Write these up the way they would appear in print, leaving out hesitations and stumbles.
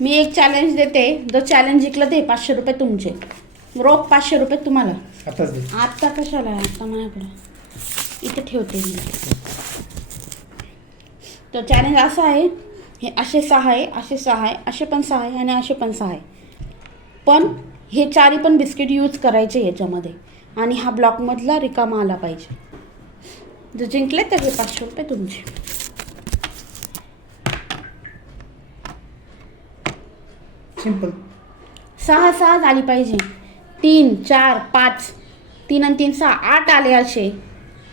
मी एक चॅलेंज देते, जो चॅलेंज जिंकलं ते 500 रुपये तुमचे, रोख 500 रुपये तुम्हाला. आताच दे. आत्ता कशाला आहे, आता माझ्याकडे इथे ठेवते मी. तो चॅलेंज असा आहे, हे असे 6 आहे, असे 6 आहे, असे पण 6 आहे आणि असे पण 6 आहे. पण हे चारी पण बिस्किट यूज करायचे याच्यामध्ये आणि हा ब्लॉकमधला रिकामा आला पाहिजे. जर जिंकले तर हे 500 रुपये तुमचे. सिंपल. 6 झाली पाहिजे. 3 4 5, 3 आणि 3 6, 8 आले असे.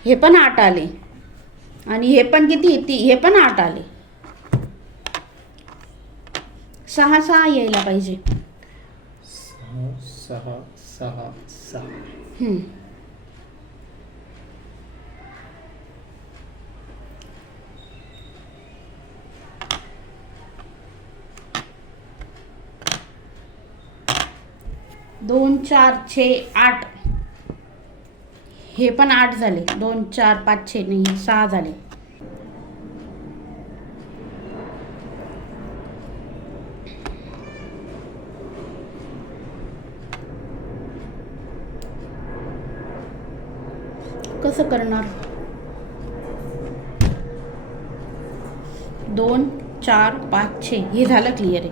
हे पण 8 आले आणि हे पण किती, हे पण 8 आले. 6 यायला पाहिजे. 6 6 6. दोन 4 6 8. हे पण 8 झाले. 2 4 5 6 नाही, 6 झाले. कसं करणार? 2 4 5 6 हे झालं क्लिअर.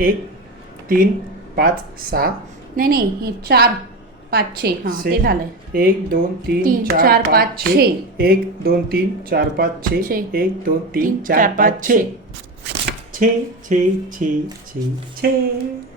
एक 3 5 6. नाही हे 4 5 6 हां ते झालंय. 1 2 3 4 5 6. 1 2 3 4 5 6. 1 2 3 4 5 6. 6 6 6 6 6.